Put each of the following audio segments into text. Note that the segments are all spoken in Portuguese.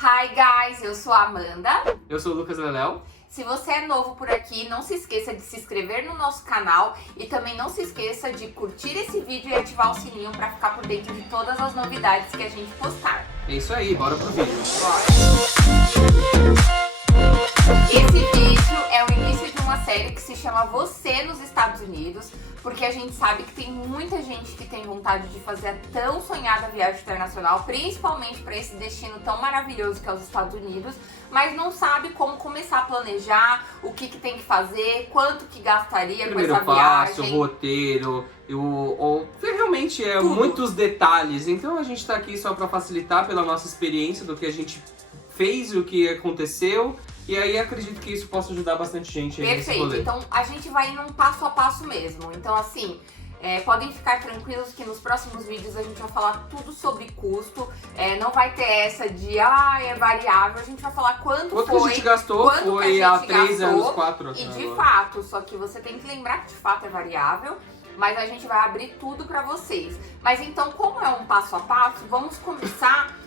Hi guys, eu sou a Amanda. Eu sou o Lucas Leléo. Se você é novo por aqui, não se esqueça de se inscrever no nosso canal e também não se esqueça de curtir esse vídeo e ativar o sininho para ficar por dentro de todas as novidades que a gente postar. É isso aí, bora pro vídeo. Bora! Esse vídeo é o início de uma série que se chama Você nos Estados Unidos, porque a gente sabe que tem muita gente que tem vontade de fazer a tão sonhada viagem internacional, principalmente para esse destino tão maravilhoso que é os Estados Unidos, mas não sabe como começar a planejar, o que tem que fazer, quanto que gastaria Primeiro com essa passo, viagem. roteiro, realmente Tudo. muitos detalhes. Então a gente tá aqui só para facilitar pela nossa experiência do que a gente fez, o que aconteceu. E aí acredito que isso possa ajudar bastante gente aí nesse Perfeito, rolê. então a gente vai indo passo a passo mesmo. Então assim, podem ficar tranquilos que nos próximos vídeos a gente vai falar tudo sobre custo. Não vai ter essa de, é variável. A gente vai falar quanto que foi. a gente gastou quanto que a foi gente há 3 gastou, anos, 4 E anos. de fato, só que você tem que lembrar que de fato é variável. Mas a gente vai abrir tudo pra vocês. Mas então, como é um passo a passo, vamos começar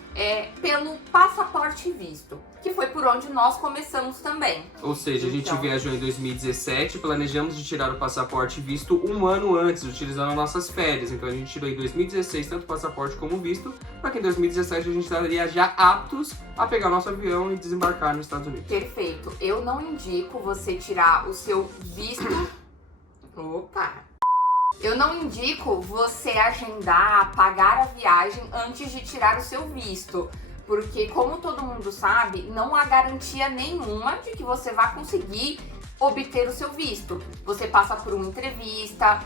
pelo passaporte e visto, que foi por onde nós começamos também. Ou seja, a gente Então, viajou em 2017, planejamos de tirar o passaporte e visto um ano antes, utilizando nossas férias. Então a gente tirou em 2016 tanto o passaporte como o visto, para que em 2017 a gente estaria já aptos a pegar nosso avião e desembarcar nos Estados Unidos. Perfeito. Eu não indico você tirar o seu visto. Opa! Eu não indico você agendar, pagar a viagem antes de tirar o seu visto. Porque, como todo mundo sabe, não há garantia nenhuma de que você vai conseguir obter o seu visto. Você passa por uma entrevista,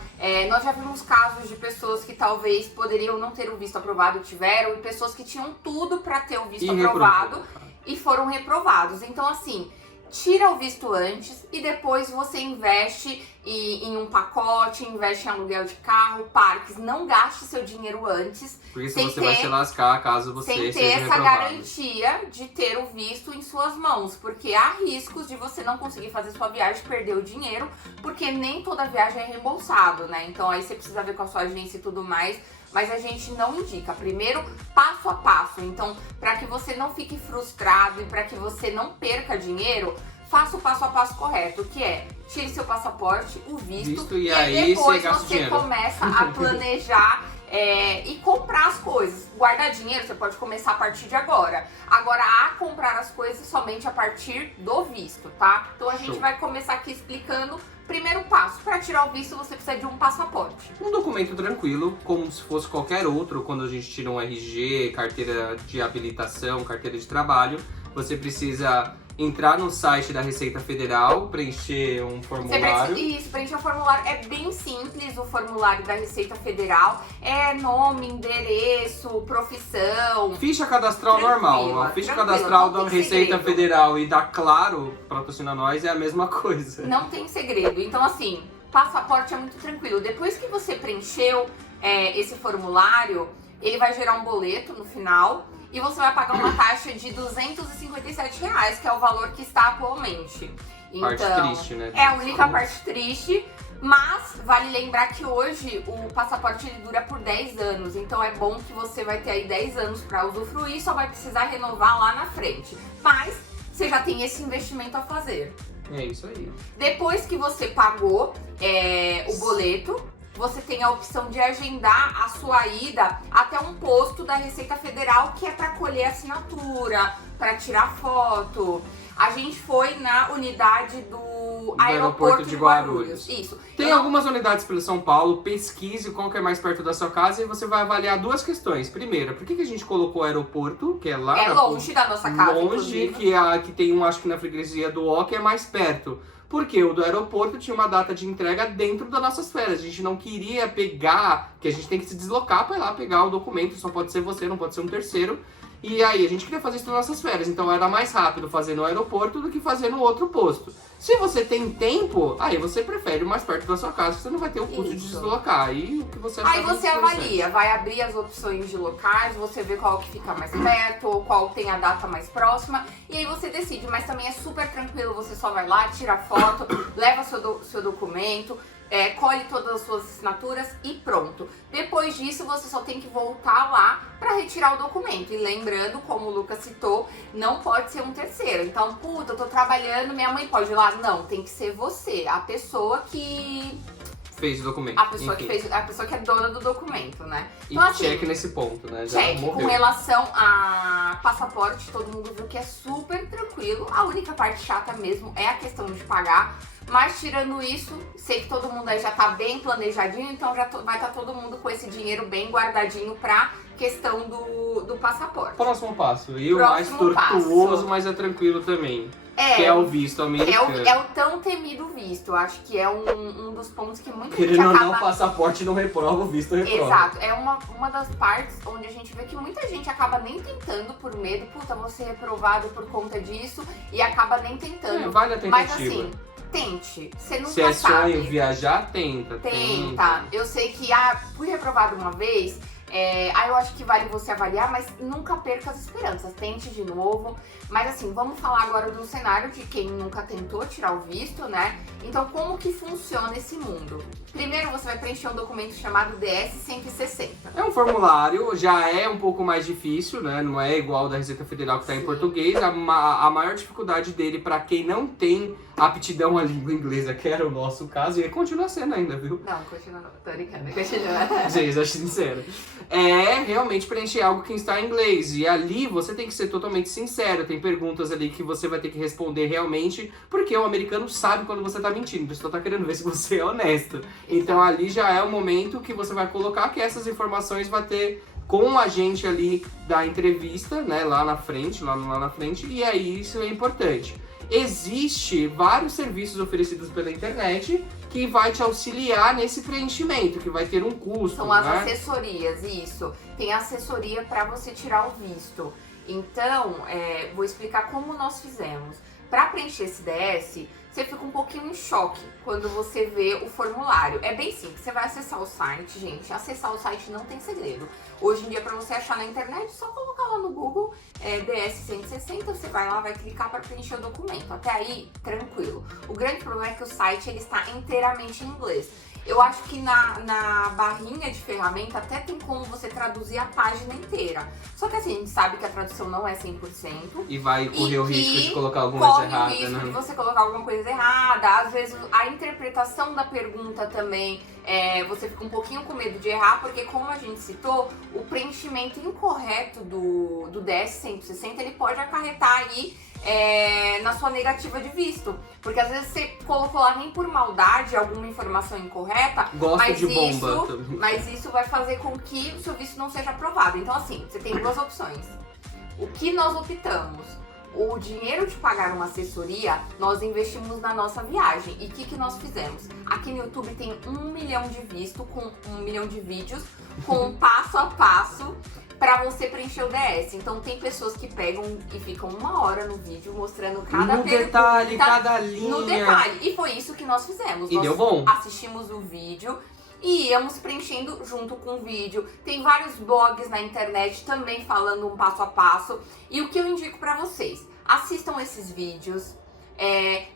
nós já vimos casos de pessoas que talvez poderiam não ter o visto aprovado, tiveram, e pessoas que tinham tudo para ter o visto aprovado e foram reprovados. Então, assim, tira o visto antes e depois você investe em um pacote, investe em aluguel de carro, parques. Não gaste seu dinheiro antes. Porque senão você vai se lascar caso você sem ter seja essa reprovado. garantia de ter o visto em suas mãos. Porque há riscos de você não conseguir fazer sua viagem, perder o dinheiro, porque nem toda viagem é reembolsado, né? Então aí você precisa ver com a sua agência e tudo mais. Mas a gente não indica. Primeiro, passo a passo. Então, para que você não fique frustrado e para que você não perca dinheiro, faça o passo a passo correto, que é tire seu passaporte, o visto e aí depois você gasta você dinheiro. começa a planejar e comprar as coisas. Guardar dinheiro você pode começar a partir de agora. Agora, a comprar as coisas somente a partir do visto, tá? Então a gente Show. vai começar aqui explicando. Primeiro passo, para tirar o visto você precisa de um passaporte. Um documento tranquilo, como se fosse qualquer outro, quando a gente tira um RG, carteira de habilitação, carteira de trabalho, você precisa entrar no site da Receita Federal, preencher um formulário. Preencher o formulário. É bem simples o formulário da Receita Federal. É nome, endereço, profissão. Ficha cadastral normal. A ficha cadastral da Receita Federal e da Claro, patrocina nós, é a mesma coisa. Não tem segredo. Então, assim, passaporte é muito tranquilo. Depois que você preencheu esse formulário, ele vai gerar um boleto no final e você vai pagar uma taxa de R$257, que é o valor que está atualmente. Parte Então, triste, né? é a única parte triste, mas vale lembrar que hoje o passaporte ele dura por 10 anos. Então é bom que você vai ter aí 10 anos para usufruir, só vai precisar renovar lá na frente. Mas você já tem esse investimento a fazer. É isso aí. Depois que você pagou o boleto, você tem a opção de agendar a sua ida até um posto da Receita Federal, que é para colher assinatura, para tirar foto. A gente foi na unidade do aeroporto de Guarulhos. Isso. Tem algumas unidades pelo São Paulo, pesquise qual que é mais perto da sua casa e você vai avaliar duas questões. Primeira, por que a gente colocou o aeroporto, que é lá... É longe da nossa casa, longe, que tem um, acho que na freguesia do O, que é mais perto. Porque o do aeroporto tinha uma data de entrega dentro das nossas férias. A gente não queria pegar, que a gente tem que se deslocar para ir lá pegar o documento. Só pode ser você, não pode ser um terceiro. E aí, a gente queria fazer isso nas nossas férias. Então era mais rápido fazer no aeroporto do que fazer no outro posto. Se você tem tempo, aí você prefere mais perto da sua casa, que você não vai ter o custo de Isso. deslocar. Aí o que você achar Aí você interessante. avalia, vai abrir as opções de locais, você vê qual que fica mais perto, ou qual tem a data mais próxima, e aí você decide. Mas também é super tranquilo, você só vai lá, tira foto, leva seu documento, colhe todas as suas assinaturas e pronto. Depois disso, você só tem que voltar lá para retirar o documento. E lembrando, como o Lucas citou, não pode ser um terceiro. Então, puta, eu tô trabalhando, minha mãe pode ir lá? Não, tem que ser você, a pessoa que fez o documento. A pessoa enfim. que fez, a pessoa que é dona do documento, né? E Então, assim, cheque nesse ponto, né? Já cheque. morreu. Com relação a passaporte, todo mundo viu que é super tranquilo. A única parte chata mesmo é a questão de pagar. Mas tirando isso, sei que todo mundo aí já tá bem planejadinho, então já vai estar todo mundo com esse dinheiro bem guardadinho pra questão do passaporte. Próximo passo. E o mais Próximo tortuoso, passo. mas é tranquilo também. Que é o visto americano. É o tão temido visto. Eu acho que é um dos pontos que muita gente Querendo ou acaba... não, o passaporte não reprova, o visto reprova. Exato, é uma das partes onde a gente vê que muita gente acaba nem tentando por medo, puta, vou ser reprovado por conta disso, e acaba nem tentando. Vale a tentativa. Mas assim, tente, você nunca Se é sabe. sonho viajar, tenta. Tenta. Eu sei que, fui reprovado uma vez, aí eu acho que vale você avaliar, mas nunca perca as esperanças, tente de novo. Mas assim, vamos falar agora do cenário de quem nunca tentou tirar o visto, né? Então, como que funciona esse mundo? Primeiro, você vai preencher um documento chamado DS-160. É um formulário, já é um pouco mais difícil, né? Não é igual da Receita Federal que tá em Sim. português. A maior dificuldade dele, pra quem não tem aptidão à língua inglesa, que era o nosso caso, e continua sendo ainda, viu? Não, continua não, tô brincando, continua. Gente, acho sincero. É realmente preencher algo que está em inglês. E ali você tem que ser totalmente sincero. Tem perguntas ali que você vai ter que responder realmente, porque o americano sabe quando você tá mentindo. Ele só tá querendo ver se você é honesto. Então ali já é o momento que você vai colocar que essas informações vai ter com a gente ali da entrevista, né, lá na frente, e aí isso é importante. Existe vários serviços oferecidos pela internet que vai te auxiliar nesse preenchimento, que vai ter um custo, São as né? assessorias, isso. Tem assessoria para você tirar o visto. Então, vou explicar como nós fizemos. Para preencher esse DS, você fica um pouquinho em choque quando você vê o formulário. É bem simples, você vai acessar o site, gente. Acessar o site não tem segredo. Hoje em dia, para você achar na internet, é só colocar lá no Google DS-160, você vai lá, vai clicar para preencher o documento. Até aí, tranquilo. O grande problema é que o site ele está inteiramente em inglês. Eu acho que na barrinha de ferramenta até tem como você traduzir a página inteira. Só que assim, a gente sabe que a tradução não é 100%. E vai correr o risco de colocar alguma coisa Corre errada, o risco né? de você colocar alguma coisa errada. Às vezes a interpretação da pergunta também, você fica um pouquinho com medo de errar, porque como a gente citou, o preenchimento incorreto do DS-160, ele pode acarretar aí na sua negativa de visto. Porque às vezes você colocou lá nem por maldade alguma informação incorreta, Gosto de bomba. mas isso vai fazer com que o seu visto não seja aprovado. Então assim, você tem duas opções. O que nós optamos? O dinheiro de pagar uma assessoria, nós investimos na nossa viagem. E o que nós fizemos? Aqui no YouTube tem 1 milhão de vistos, com 1 milhão de vídeos, com passo a passo pra você preencher o DS. Então tem pessoas que pegam e ficam 1 hora no vídeo mostrando cada No pergunta, detalhe, cada linha. no detalhe. E foi isso que nós fizemos. E Nós deu bom. assistimos o vídeo e íamos preenchendo junto com o vídeo. Tem vários blogs na internet também falando um passo a passo. E o que eu indico pra vocês? Assistam esses vídeos,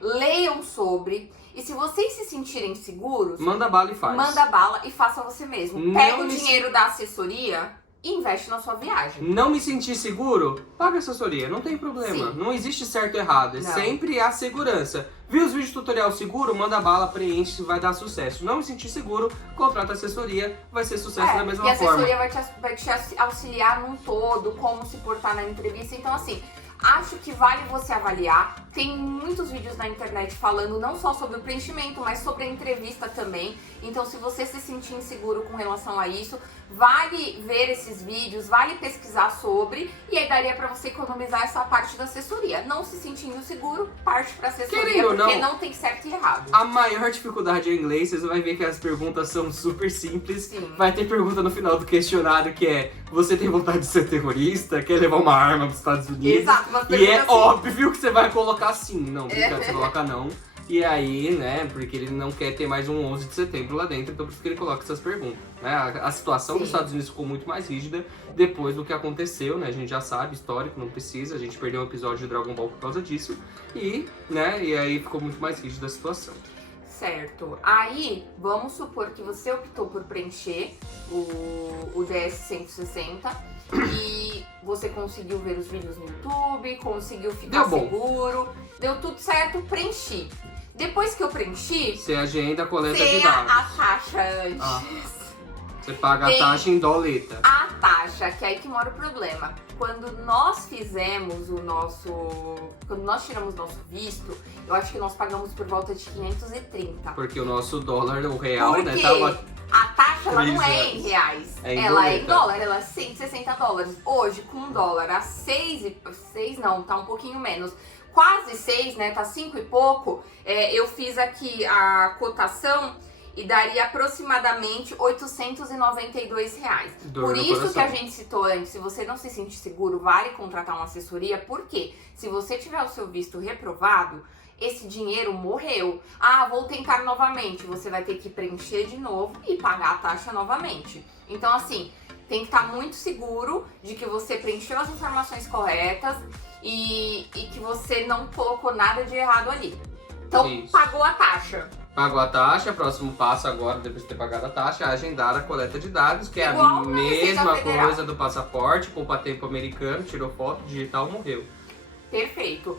leiam sobre. E se vocês se sentirem seguros, Manda bala e faz. manda bala e faça você mesmo. Não Pega o me- dinheiro da assessoria e investe na sua viagem. Não me sentir seguro? Paga a assessoria, não tem problema. Sim. Não existe certo e errado, é Não. sempre a segurança. Viu os vídeos tutorial seguro? Manda bala, preenche, vai dar sucesso. Não me sentir seguro? Contrata a assessoria, vai ser sucesso da E mesma a forma. assessoria vai te auxiliar num todo, como se portar na entrevista. Então, assim, acho que vale você avaliar. Tem muitos vídeos na internet falando não só sobre o preenchimento, mas sobre a entrevista também. Então, se você se sentir inseguro com relação a isso, vale ver esses vídeos, vale pesquisar sobre, e aí daria pra você economizar essa parte da assessoria. Não se sentindo seguro, parte pra assessoria, Querendo ou porque não, não tem certo e errado. A maior dificuldade é inglês, vocês vão ver que as perguntas são super simples. Sim. Vai ter pergunta no final do questionário que é: você tem vontade de ser terrorista? Quer levar uma arma para os Estados Unidos? Exato, uma E é pergunta assim. óbvio que você vai colocar sim. Não, brincadeira, você coloca não. E aí, né, porque ele não quer ter mais um 11 de setembro lá dentro, então por isso que ele coloca essas perguntas. Né? A situação Sim. dos Estados Unidos ficou muito mais rígida depois do que aconteceu, né? A gente já sabe, histórico, não precisa. A gente perdeu um episódio de Dragon Ball por causa disso. E, né, e aí ficou muito mais rígida a situação. Certo. Aí, vamos supor que você optou por preencher o DS-160 e você conseguiu ver os vídeos no YouTube, conseguiu ficar Deu bom. seguro, deu tudo certo, preenchi. Depois que eu preenchi, Você agenda a coleta de tem dados. a taxa antes. Ah. Você paga Tem a taxa em doleta. A taxa, que é aí que mora o problema. Quando nós Quando nós tiramos nosso visto, eu acho que nós pagamos por volta de 530. Porque o nosso dólar, o real, Porque né, tava... a taxa ela não é 3 em reais. É em ela é em doleta. dólar, ela é 160 dólares. Hoje, com um dólar a 6 não, tá um pouquinho menos. Quase 6, né? Tá 5 e pouco. Eu fiz aqui a cotação e daria aproximadamente R$892. Dor Por no isso coração. que a gente citou antes, se você não se sente seguro, vale contratar uma assessoria, porque se você tiver o seu visto reprovado, esse dinheiro morreu. Ah, vou tentar novamente. Você vai ter que preencher de novo e pagar a taxa novamente. Então, assim, tem que estar muito seguro de que você preencheu as informações corretas e que você não colocou nada de errado ali. Então, Isso. pagou a taxa. Pagou a taxa, próximo passo agora, depois de ter pagado a taxa, é agendar a coleta de dados, que é Igual a na Receita mesma Federal. coisa do passaporte, poupa tempo americano, tirou foto, digital, morreu. Perfeito.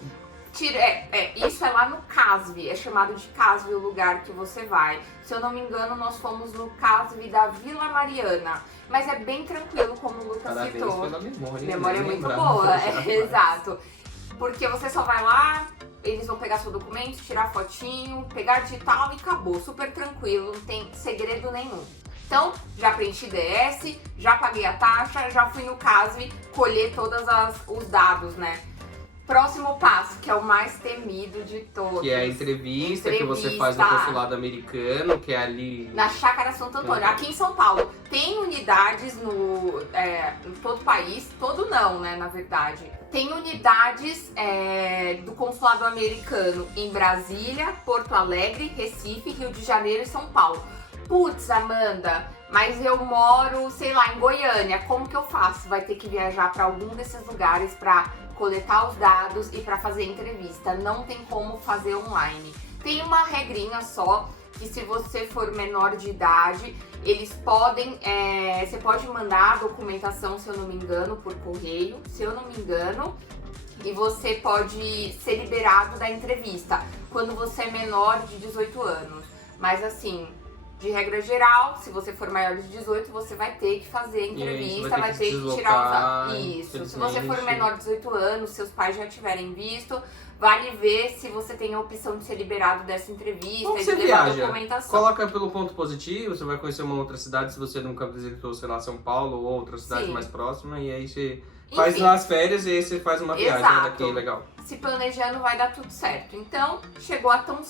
Isso é lá no CASV, é chamado de CASV o lugar que você vai. Se eu não me engano, nós fomos no CASV da Vila Mariana. Mas é bem tranquilo, como o Lucas Parabéns citou. pela memória. Memória é nem muito lembrava. boa, exato. Porque você só vai lá, eles vão pegar seu documento, tirar fotinho, pegar digital e acabou. Super tranquilo, não tem segredo nenhum. Então, já preenchi DS, já paguei a taxa, já fui no CASV colher todos os dados, né? Próximo passo, que é o mais temido de todos. Que é a entrevista que você faz no Entrevista. consulado americano, que é ali... Na Chácara Santo Antônio, Uhum. aqui em São Paulo. Tem unidades em todo o país, todo não, né, na verdade. Tem unidades do consulado americano em Brasília, Porto Alegre, Recife, Rio de Janeiro e São Paulo. Putz, Amanda, mas eu moro, sei lá, em Goiânia. Como que eu faço? Vai ter que viajar para algum desses lugares para coletar os dados e para fazer entrevista. Não tem como fazer online. Tem uma regrinha só, que se você for menor de idade, eles podem, você pode mandar a documentação, se eu não me engano, por correio, se eu não me engano, e você pode ser liberado da entrevista quando você é menor de 18 anos. Mas assim, de regra geral, se você for maior de 18, você vai ter que fazer a entrevista, vai ter que tirar o... Isso, se você for menor de 18 anos, seus pais já tiverem visto, vale ver se você tem a opção de ser liberado dessa entrevista, Como de você levar viaja? documentação. Coloca pelo ponto positivo, você vai conhecer uma outra cidade, se você nunca visitou, sei lá, São Paulo ou outra cidade Sim. mais próxima, e aí você faz Enfim. nas férias e aí você faz uma viagem Exato. daqui, legal. Se planejando, vai dar tudo certo. Então, chegou a tão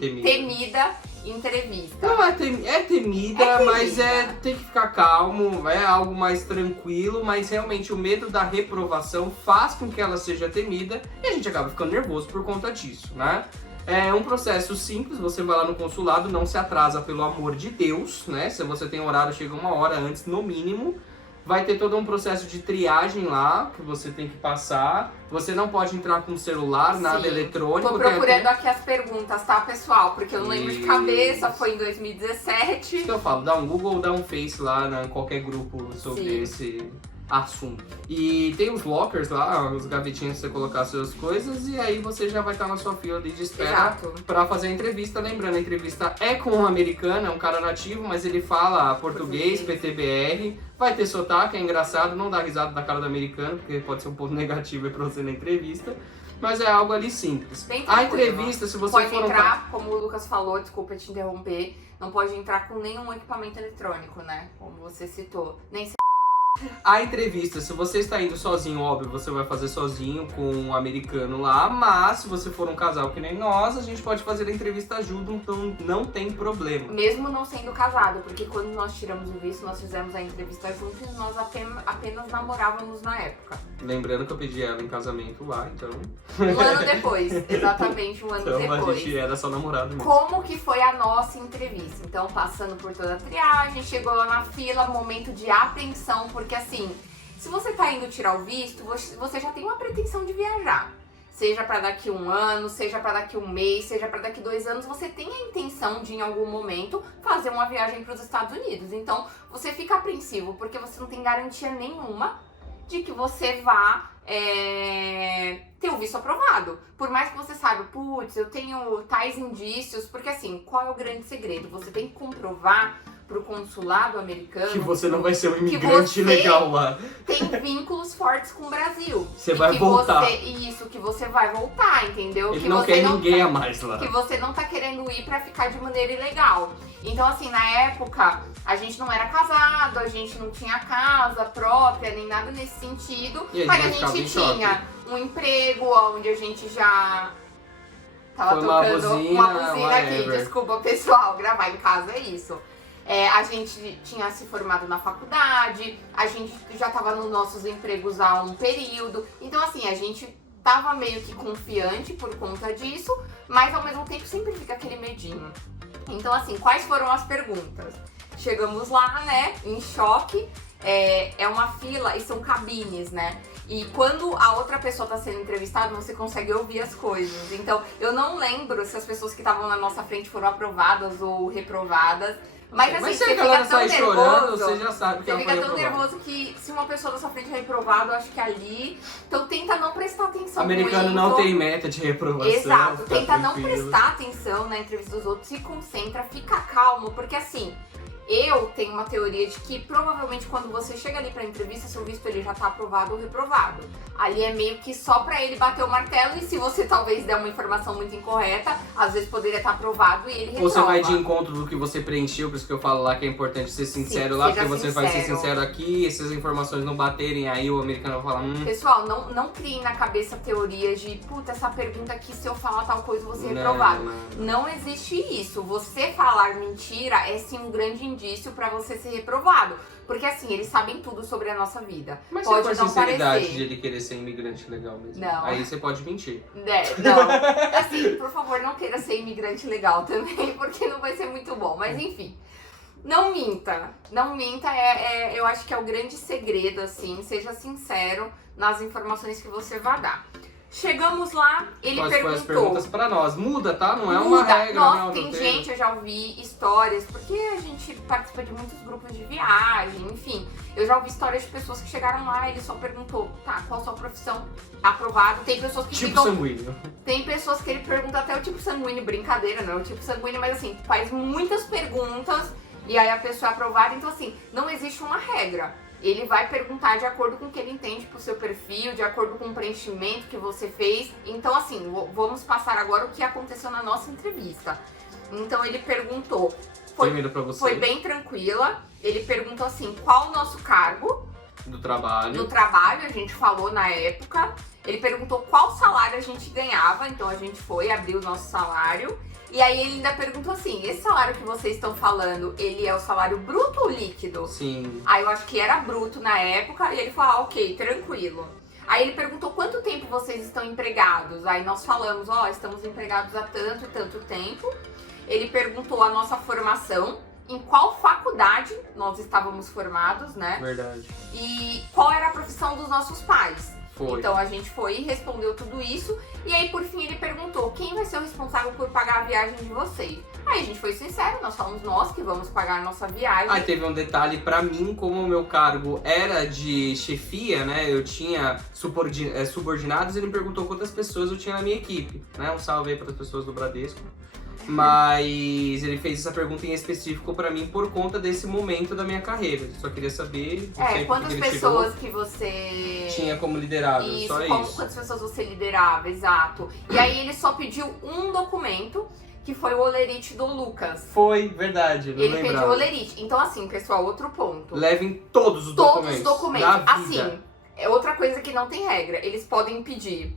temida entrevista. Não, é temida, É mas temida. tem que ficar calmo, é algo mais tranquilo, mas realmente o medo da reprovação faz com que ela seja temida e a gente acaba ficando nervoso por conta disso, né? É um processo simples, você vai lá no consulado, não se atrasa pelo amor de Deus, né? Se você tem horário, chega uma hora antes, no mínimo. Vai ter todo um processo de triagem lá, que você tem que passar. Você não pode entrar com celular, nada Sim. eletrônico. Tô tem procurando até- aqui as perguntas, tá, pessoal? Porque eu não lembro de cabeça, foi em 2017. Isso que eu falo, dá um Google ou dá um Face lá em qualquer grupo sobre Sim. esse assunto. E tem os lockers lá, os gavetinhos pra você colocar as suas coisas, e aí você já vai estar na sua fila ali de espera Exato. pra fazer a entrevista. Lembrando, a entrevista é com um americano, é um cara nativo, mas ele fala português, PTBR, vai ter sotaque, é engraçado, não dá risada na cara do americano, porque pode ser um ponto negativo aí pra você na entrevista. Mas é algo ali simples. Bem A tranquilo. entrevista, se você Pode for um entrar, como o Lucas falou, desculpa te interromper, não pode entrar com nenhum equipamento eletrônico, né? Como você citou. Nem A entrevista, se você está indo sozinho, óbvio, você vai fazer sozinho com um americano lá, mas se você for um casal que nem nós, a gente pode fazer a entrevista junto, então não tem problema. Mesmo não sendo casado, porque quando nós tiramos o visto, nós fizemos a entrevista juntos e nós apenas namorávamos na época. Lembrando que eu pedi ela em casamento lá, então... Um ano depois, exatamente um ano então depois. a gente era só namorado mesmo. Como que foi a nossa entrevista? Então, passando por toda a triagem, chegou lá na fila, momento de apreensão, porque assim, se você tá indo tirar o visto, você já tem uma pretensão de viajar. Seja para daqui 1 ano, seja para daqui 1 mês, seja para daqui 2 anos, você tem a intenção de, em algum momento, fazer uma viagem para os Estados Unidos. Então, você fica apreensivo, porque você não tem garantia nenhuma de que você vá ter o visto aprovado. Por mais que você saiba, putz, eu tenho tais indícios, porque assim, qual é o grande segredo? Você tem que comprovar pro consulado americano que você não vai ser um imigrante legal lá. Tem vínculos fortes com o Brasil. Você vai voltar. Que você vai voltar, entendeu? Ele que não você quer não ninguém tá, a mais lá. Que você não tá querendo ir pra ficar de maneira ilegal. Então, assim, na época, a gente não era casado, a gente não tinha casa própria, nem nada nesse sentido. Mas a gente tinha um emprego onde a gente já... Tava tocando uma buzina aqui, desculpa pessoal, gravar em casa é isso. A gente tinha se formado na faculdade, a gente já tava nos nossos empregos há um período. Então assim, a gente tava meio que confiante por conta disso, mas ao mesmo tempo sempre fica aquele medinho. Então assim, quais foram as perguntas? Chegamos lá, né, em choque, é uma fila e são cabines, né? E quando a outra pessoa tá sendo entrevistada, você consegue ouvir as coisas. Então, eu não lembro se as pessoas que estavam na nossa frente foram aprovadas ou reprovadas. Mas assim, se a você galera fica tão sai nervoso, chorando, você já sabe que você ela fica foi tão reprovada. nervoso que se uma pessoa da sua frente é reprovada, eu acho que ali... Então tenta não prestar atenção Americano muito. não tem meta de reprovação. Exato, fica tenta não tranquilo. prestar atenção na entrevista dos outros, se concentra, fica calmo, porque assim... Eu tenho uma teoria de que provavelmente quando você chega ali pra entrevista, seu visto ele já tá aprovado ou reprovado. Ali é meio que só pra ele bater o martelo e se você talvez der uma informação muito incorreta, às vezes poderia estar aprovado e ele reprova. Você vai de encontro do que você preencheu, por isso que eu falo lá que é importante ser sincero. Sim, lá, seja porque você vai ser sincero. sincero aqui, e se as informações não baterem, aí o americano vai falar, Pessoal, não criem na cabeça teorias de, puta, essa pergunta aqui, se eu falar tal coisa, eu vou ser reprovado. Não existe isso. Você falar mentira é sim um grande indício pra você ser reprovado. Porque assim, eles sabem tudo sobre a nossa vida. Mas pode se for não sinceridade parecer. de ele querer ser imigrante legal mesmo. Não. Aí você pode mentir. Não. Assim, por favor, não queira ser imigrante legal também, porque não vai ser muito bom. Mas enfim. Não minta. Não minta, eu acho que é o grande segredo, assim. Seja sincero nas informações que você vai dar. Chegamos lá, ele Quais perguntou... foram as perguntas pra nós? Muda, tá? Não é Muda. uma regra. Nossa, não, tem não gente, eu já ouvi histórias, porque a gente participa de muitos grupos de viagem, enfim. Eu já ouvi histórias de pessoas que chegaram lá e ele só perguntou, tá, qual a sua profissão? Aprovado. Tem pessoas que Tipo ficam... sanguíneo. Tem pessoas que ele pergunta até o tipo sanguíneo, brincadeira, não é o tipo sanguíneo, mas assim, faz muitas perguntas e aí a pessoa é aprovada. Então assim, não existe uma regra. Ele vai perguntar de acordo com o que ele entende pro seu perfil, de acordo com o preenchimento que você fez. Então assim, vamos passar agora o que aconteceu na nossa entrevista. Então ele perguntou, Pra você. foi bem tranquila, ele perguntou assim, qual o nosso cargo? Do trabalho. No trabalho, a gente falou na época. Ele perguntou qual salário a gente ganhava, então a gente foi abrir o nosso salário. E aí ele ainda perguntou assim, esse salário que vocês estão falando, ele é o salário bruto ou líquido? Sim. Aí eu acho que era bruto na época, e ele falou, ok, tranquilo. Aí ele perguntou quanto tempo vocês estão empregados. Aí nós falamos, estamos empregados há tanto e tanto tempo. Ele perguntou a nossa formação, em qual faculdade nós estávamos formados, né? Verdade. E qual era a profissão dos nossos pais. Foi. Então a gente foi e respondeu tudo isso. E aí por fim ele perguntou, quem vai ser o responsável por pagar a viagem de vocês? Aí a gente foi sincero, nós falamos nós que vamos pagar a nossa viagem. Aí teve um detalhe pra mim, como o meu cargo era de chefia, né? Eu tinha subordinados, ele me perguntou quantas pessoas eu tinha na minha equipe, né? Um salve aí para as pessoas do Bradesco. Mas ele fez essa pergunta em específico pra mim por conta desse momento da minha carreira. Eu só queria saber quantas pessoas que você tinha como liderado, só isso. Quantas pessoas você liderava, exato. E aí ele só pediu um documento, que foi o olerite do Lucas. Foi, verdade, não Ele lembrava. pediu o olerite. Então, assim, pessoal, outro ponto. Levem todos os documentos. Todos os documentos. Da vida. Assim, é outra coisa que não tem regra. Eles podem pedir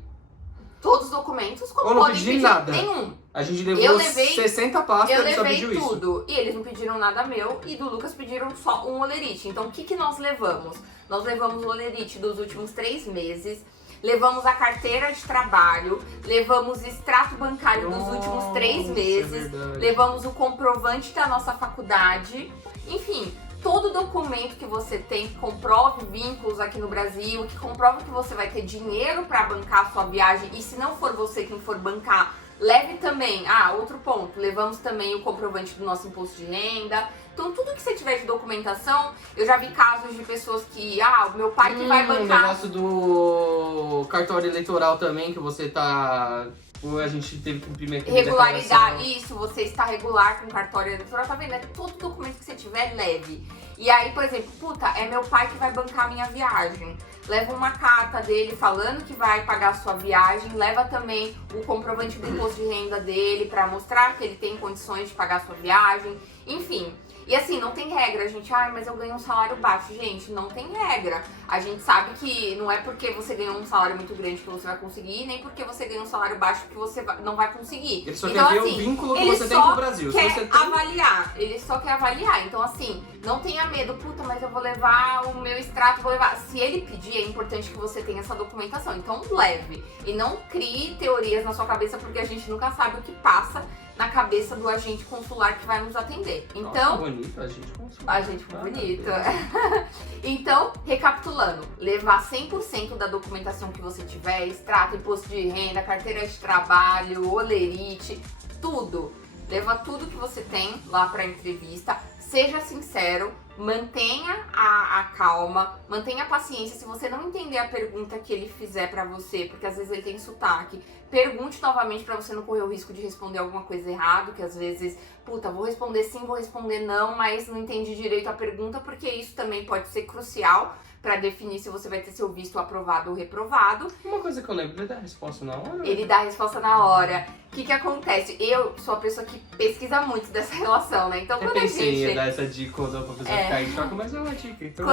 todos os documentos, como Ou não podem pedir pedir nada. nenhum. A gente Eu levou levei- 60 pastas Eu e só levei pediu isso. tudo. E eles não pediram nada meu. E do Lucas pediram só um olerite. Então, o que, que nós levamos? Nós levamos o olerite dos últimos 3 meses. Levamos a carteira de trabalho. Levamos extrato bancário dos últimos 3 Nossa, meses. é verdade. Levamos o comprovante da nossa faculdade. Enfim, todo documento que você tem que comprove vínculos aqui no Brasil, que comprova que você vai ter dinheiro para bancar a sua viagem. E se não for você quem for bancar, leve também. Ah, outro ponto. Levamos também o comprovante do nosso imposto de renda. Então, tudo que você tiver de documentação, eu já vi casos de pessoas que, o meu pai que vai O bancar. negócio do cartório eleitoral também, que você tá... A gente teve que imprimir aqui. Regularidade, isso, você está regular com cartório eleitoral, tá vendo? É todo documento que você tiver, leve. E aí, por exemplo, é meu pai que vai bancar a minha viagem. Leva uma carta dele falando que vai pagar a sua viagem, leva também o comprovante do imposto de renda dele pra mostrar que ele tem condições de pagar a sua viagem, enfim. E assim, não tem regra, gente, mas eu ganho um salário baixo. Gente, não tem regra. A gente sabe que não é porque você ganhou um salário muito grande que você vai conseguir, nem porque você ganhou um salário baixo que você não vai conseguir. Ele só Então, quer ver assim, o vínculo que ele você tem só com o Brasil. Se quer você tem... avaliar, ele só quer avaliar. Então, assim, não tenha medo, mas eu vou levar o meu extrato, vou levar. Se ele pedir, é importante que você tenha essa documentação. Então, leve. E não crie teorias na sua cabeça, porque a gente nunca sabe o que passa na cabeça do agente consular que vai nos atender. Então, Nossa, bonito, a gente consular. a gente bonito. Então, recapitulando, levar 100% da documentação que você tiver, extrato, imposto de renda, carteira de trabalho, olerite, tudo. Leva tudo que você tem lá para entrevista. Seja sincero, mantenha a calma, mantenha a paciência. Se você não entender a pergunta que ele fizer pra você, porque às vezes ele tem sotaque, pergunte novamente pra você não correr o risco de responder alguma coisa errada, que às vezes, vou responder sim, vou responder não, mas não entendi direito a pergunta, porque isso também pode ser crucial pra definir se você vai ter seu visto aprovado ou reprovado. Uma coisa que eu lembro, ele dá a resposta na hora. Ele dá a resposta na hora. O que acontece? Eu sou a pessoa que pesquisa muito dessa relação, né? Então, Eu quando a pensei em gente... dar essa dica quando a professora ficar em choque, mas é uma dica. Então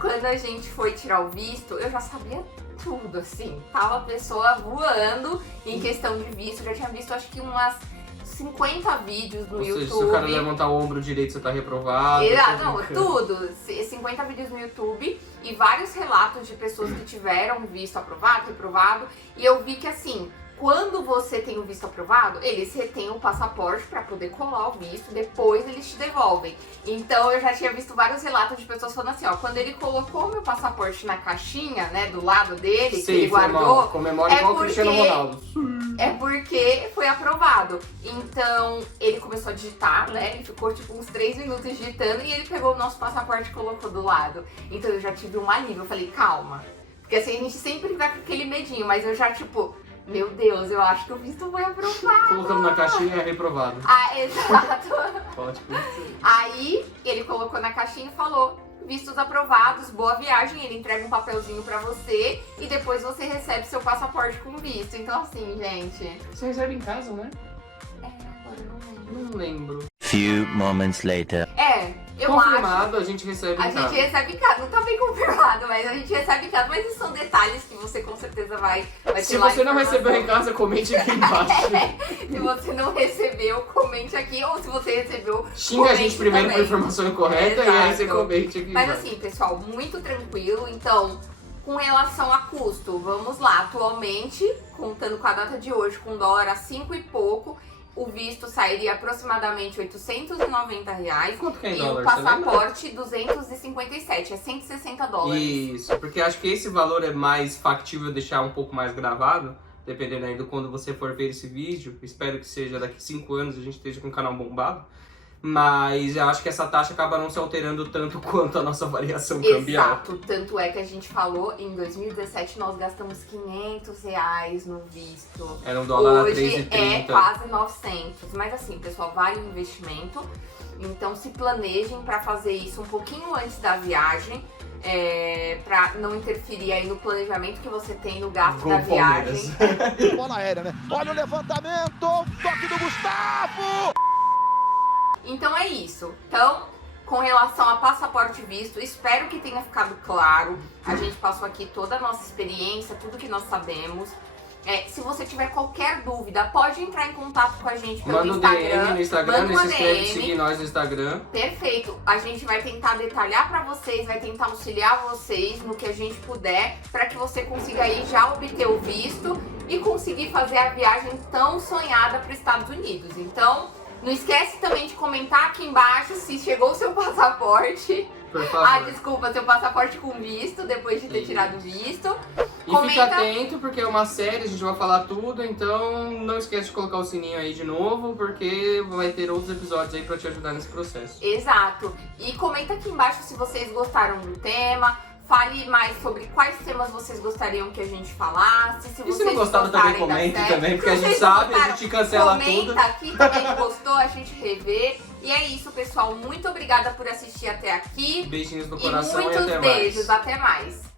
Quando a gente foi tirar o visto, eu já sabia tudo, assim. Tava a pessoa voando em questão de visto. Eu já tinha visto, acho que umas 50 vídeos no Ou seja, YouTube. se o cara levantar o ombro direito, você tá reprovado. Exato, não, tudo. 50 vídeos no YouTube e vários relatos de pessoas que tiveram visto aprovado, reprovado. E eu vi que, assim, quando você tem o visto aprovado, eles retêm o passaporte pra poder colar o visto, depois eles te devolvem. Então eu já tinha visto vários relatos de pessoas falando assim, quando ele colocou o meu passaporte na caixinha, né, do lado dele, que ele guardou, comemora é igual o porque- Cristiano Ronaldo. é porque foi aprovado. Então ele começou a digitar, né, ele ficou tipo uns 3 minutos digitando e ele pegou o nosso passaporte e colocou do lado. Então eu já tive um alívio, eu falei, calma. Porque assim, a gente sempre vai com aquele medinho, mas eu já tipo... Meu Deus, eu acho que o visto foi aprovado. Colocando na caixinha é reprovado. Exato. Pode acontecer. Aí ele colocou na caixinha e falou: vistos aprovados, boa viagem. Ele entrega um papelzinho pra você e depois você recebe seu passaporte com visto. Então, assim, gente. Você recebe em casa, né? Agora eu não lembro. Não lembro. Few moments later. Eu acho. Confirmado, a gente recebe A em casa. gente recebe em casa, não tá bem confirmado, mas a gente recebe em casa. Mas isso são detalhes que você com certeza vai Se ter lá você não informação. recebeu em casa, comente aqui embaixo. Se você não recebeu, comente aqui. Ou se você recebeu, Xinga a gente comente primeiro também. com a informação incorreta e aí você Exato. comente aqui Mas embaixo. assim, pessoal, muito tranquilo. Então, com relação a custo, vamos lá. Atualmente, contando com a data de hoje, com dólar a 5 e pouco, o visto sairia aproximadamente R$890. Quanto que é em E dólar, o você lembra? passaporte, 257. É 160 dólares. Isso, porque acho que esse valor é mais factível deixar um pouco mais gravado, dependendo ainda quando você for ver esse vídeo. Espero que seja daqui 5 anos a gente esteja com o canal bombado. Mas eu acho que essa taxa acaba não se alterando tanto quanto a nossa variação cambial. Exato, tanto é que a gente falou, em 2017 nós gastamos R$500 no visto. Era um dólar a Hoje 3,30. é quase 900. Mas assim, pessoal, vale o investimento. Então se planejem para fazer isso um pouquinho antes da viagem. pra não interferir aí no planejamento que você tem no gasto Gol da viagem. Bola aérea, né? Olha o levantamento, toque do Gustavo! Então é isso. Então, com relação a passaporte e visto, espero que tenha ficado claro. A gente passou aqui toda a nossa experiência, tudo que nós sabemos. Se você tiver qualquer dúvida, pode entrar em contato com a gente pelo Manda um Instagram. DM no Instagram, manda não uma se esquece de DM. seguir nós no Instagram. Perfeito. A gente vai tentar detalhar pra vocês, vai tentar auxiliar vocês no que a gente puder, pra que você consiga aí já obter o visto e conseguir fazer a viagem tão sonhada para os Estados Unidos. Então, não esquece também de comentar aqui embaixo se chegou o seu passaporte. Por favor. Desculpa, seu passaporte com visto, depois de ter tirado o visto. E fica atento, porque é uma série, a gente vai falar tudo, então não esquece de colocar o sininho aí de novo, porque vai ter outros episódios aí pra te ajudar nesse processo. Exato. E comenta aqui embaixo se vocês gostaram do tema. Fale mais sobre quais temas vocês gostariam que a gente falasse. Se E vocês se não gostaram também, gostarem da comente série. também, porque Se a gente vocês sabe, a gostaram, gente cancela tudo. comenta aqui também que gostou, a gente revê. E é isso, pessoal. Muito obrigada por assistir até aqui. Beijinhos no E coração e muitos até beijos. mais. Até mais.